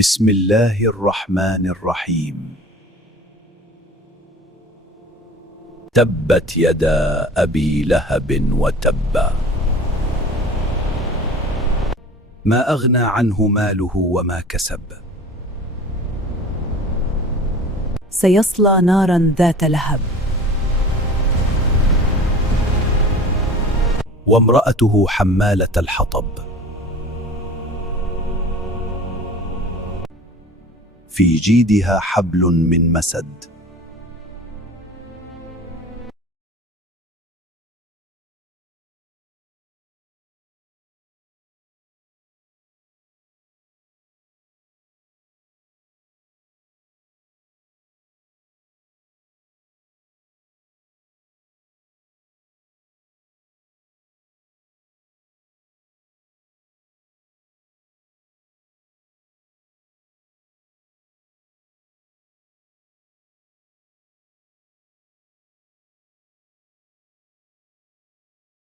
بسم الله الرحمن الرحيم. تبت يدا أبي لهب وتب، ما أغنى عنه ماله وما كسب، سيصلى نارا ذات لهب، وامرأته حمالة الحطب، في جيدها حبل من مسد.